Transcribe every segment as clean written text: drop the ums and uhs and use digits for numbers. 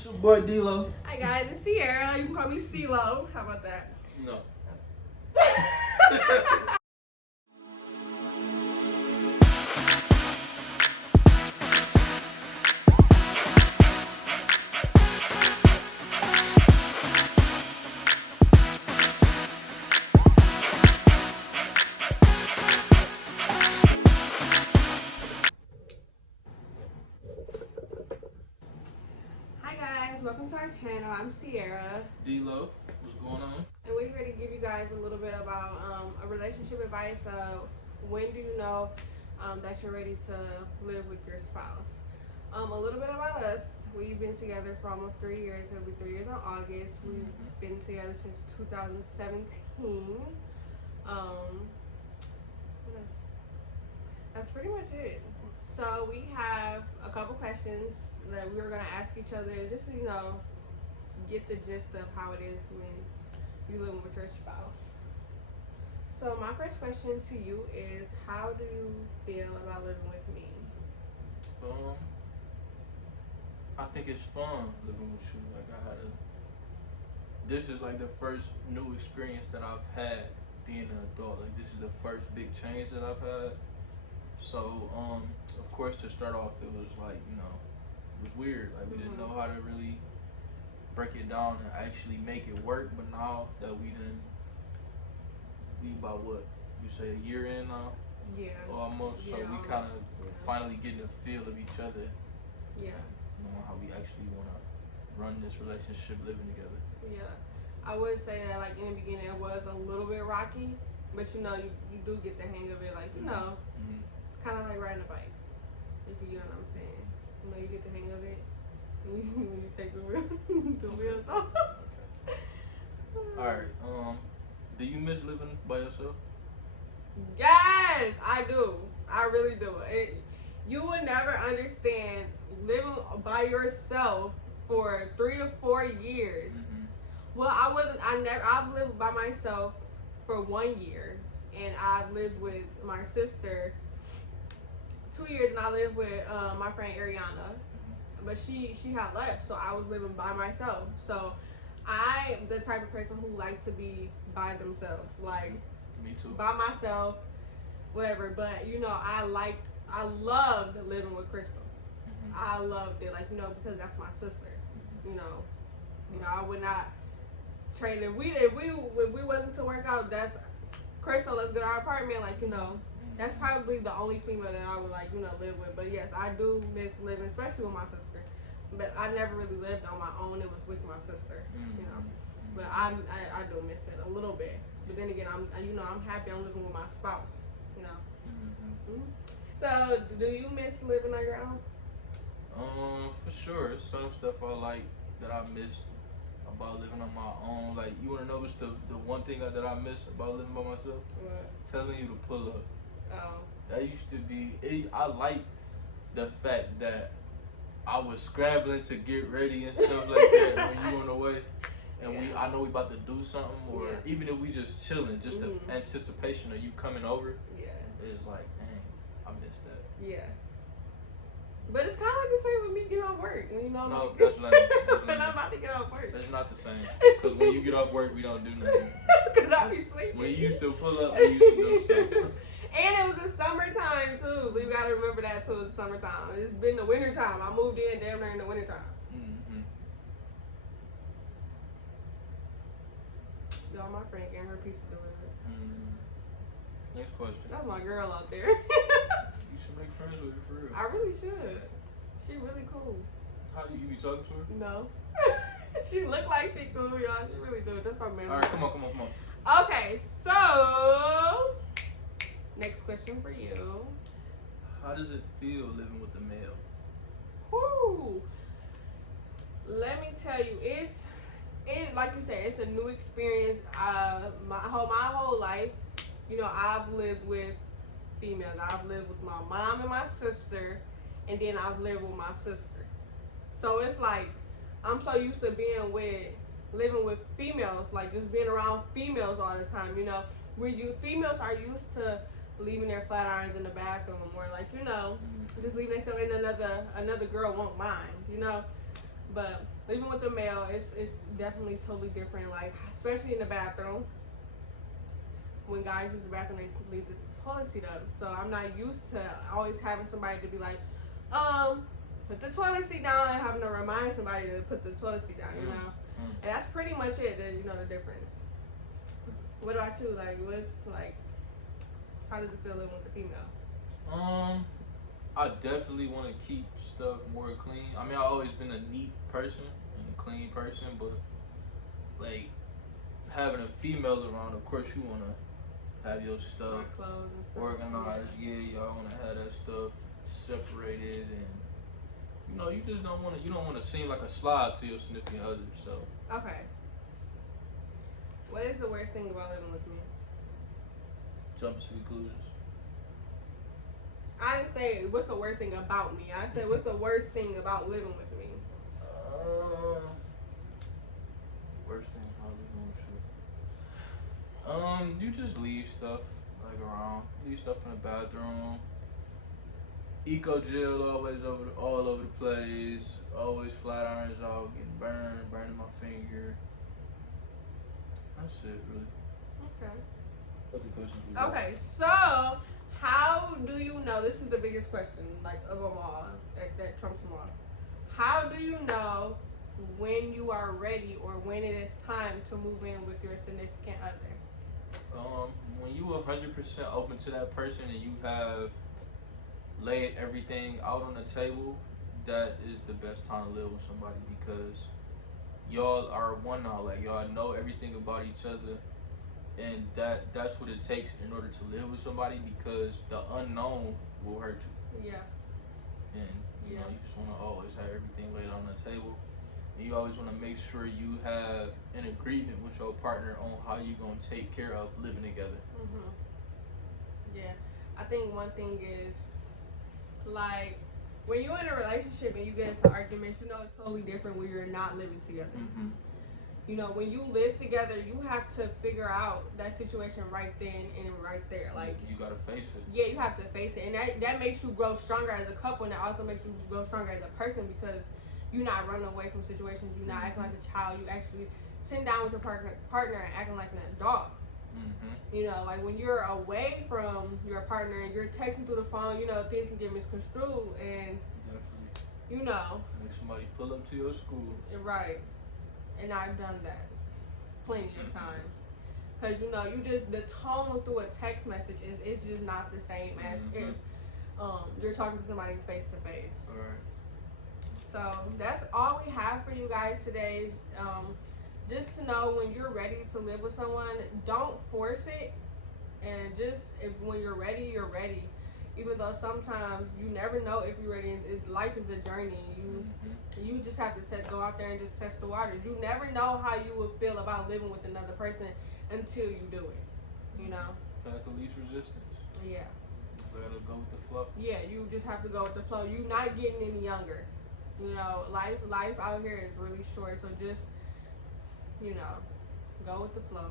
It's your boy D-Lo. Hi guys, it's Sierra. You can call me CeeLo. How about that? No. Hi guys, welcome to our channel. I'm Sierra. D-Lo, what's going on? And we're here to give you guys a little bit about a relationship advice. When do you know that you're ready to live with your spouse? A little bit about us. We've been together for almost 3 years. It'll be 3 years in August. We've been together since 2017. What else? That's pretty much it. So we have a couple questions that we were gonna ask each other, just to, get the gist of how it is when you live with your spouse. So my first question to you is, how do you feel about living with me? I think it's fun living with you. This is like the first new experience that I've had being an adult. Like, this is the first big change that I've had. So, of course, to start off, it was like, it was weird. Like, we didn't know how to really break it down and actually make it work. But now that we about what you say, a year in now, almost. So we kind of finally getting a feel of each other. Yeah. How we actually want to run this relationship, living together. Yeah, I would say that like in the beginning it was a little bit rocky, but you do get the hang of it. Like it's kind of like riding a bike. If you know what I'm saying, you get the hang of it when you take the wheels off. Okay. All right. Do you miss living by yourself? Yes, I do. I really do. You would never understand living by yourself for 3 to 4 years. Well, I've lived by myself for 1 year, and I've lived with my sister 2 years, and I lived with my friend Ariana, but she had left, so I was living by myself. So I'm the type of person who likes to be by themselves, like me too, by myself, whatever. But I loved living with Crystal. I loved it, because that's my sister. I would not trade if we wasn't to work out. That's Crystal. Let's get our apartment. That's probably the only female that I would live with. But yes, I do miss living, especially with my sister. But I never really lived on my own. It was with my sister. But I do miss it a little bit. But then again, I'm happy I'm living with my spouse. So, do you miss living on your own? For sure. Some stuff I like that I miss about living on my own. Like, you wanna know what's the one thing that I miss about living by myself? What? Telling you to pull up. Oh. That used to be. I like the fact that I was scrambling to get ready and stuff like that when you on the way. And I know we about to do something, or even if we just chilling, just the anticipation of you coming over. Yeah. It's like, dang, I miss that. Yeah. But it's kind of like the same when me get off work. When No, that's not. When I'm about to get off work. That's not the same. Because when you get off work, we don't do nothing. Because I be sleeping. When you used to pull up, we used to do stuff. And it was the summertime too, so you gotta remember that too. It's summertime. It's been the wintertime. I moved in damn near in the wintertime. Y'all, my friend getting her pizza delivered. Next question. That's my girl out there. You should make friends with her for real. I really should. She really cool. How do you be talking to her? No. She look like she cool, y'all. She really do. That's my man. All right, come on. Okay, so next question for you. How does it feel living with a male? Whoo. Let me tell you, it's like you said, it's a new experience. My whole life, I've lived with females. I've lived with my mom and my sister, and then I've lived with my sister. So it's like I'm so used to living with females, like just being around females all the time. Females are used to leaving their flat irons in the bathroom, or just leaving themselves in another girl won't mind. But even with the male, it's definitely totally different. Like especially in the bathroom, when guys use the bathroom, they leave the toilet seat up. So I'm not used to always having somebody to be like, put the toilet seat down, and having to remind somebody to put the toilet seat down. You know, and that's pretty much it. You know the difference. What about you? Like, what's like? How does it feel living with a female? I definitely want to keep stuff more clean. I mean, I've always been a neat person and a clean person, but like having a female around, of course, you want to have your stuff Clothes and stuff. organized. Yeah, y'all want to have that stuff separated, and you know, you just don't want to. You don't want to seem like a slob to your significant other. So, Okay. What is the worst thing about living with me? jump to conclusions. I didn't say what's the worst thing about me. I said what's the worst thing about living with me. Worst thing about living with you. You just leave stuff like around. Leave stuff in the bathroom. Eco gel always all over the place. Always flat irons out, getting burned, burning my finger. That's it, really. Okay. What the question you got? Okay, so how do you know? This is the biggest question, like of them all, that trumps them all. How do you know when you are ready or when it is time to move in with your significant other? When you 100% open to that person and you have laid everything out on the table, that is the best time to live with somebody because y'all are one now. Like y'all know everything about each other, and that's what it takes in order to live with somebody because the unknown will hurt you. Yeah. And you know, you just want to always have everything laid on the table. And you always want to make sure you have an agreement with your partner on how you're going to take care of living together. Yeah. I think one thing is, like, when you're in a relationship and you get into arguments, you know it's totally different when you're not living together. You know, when you live together, you have to figure out that situation right then and right there. Like, you gotta face it. Yeah, you have to face it, and that makes you grow stronger as a couple, and that also makes you grow stronger as a person because you're not running away from situations. You're not acting like a child. You actually sitting down with your partner and acting like an adult. You know, like when you're away from your partner and you're texting through the phone, you know, things can get misconstrued, and Definitely. you know, Make somebody pull up to your school. right. And I've done that plenty of times. Cause you know, the tone through a text message is just not the same as if you're talking to somebody face to face. Alright. So that's all we have for you guys today. Just to know when you're ready to live with someone, don't force it, and just when you're ready, you're ready. Even though sometimes you never know if you're ready. Life is a journey. You just have to go out there and just test the waters. You never know how you will feel about living with another person until you do it. You know. Path of least resistance. Yeah. You gotta go with the flow. Yeah, you just have to go with the flow. You're not getting any younger. You know, life out here is really short. So just, you know, go with the flow.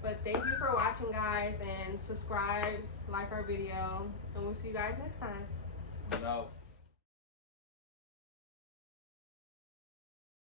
But thank you for watching, guys, and subscribe, like our video, and we'll see you guys next time. Out.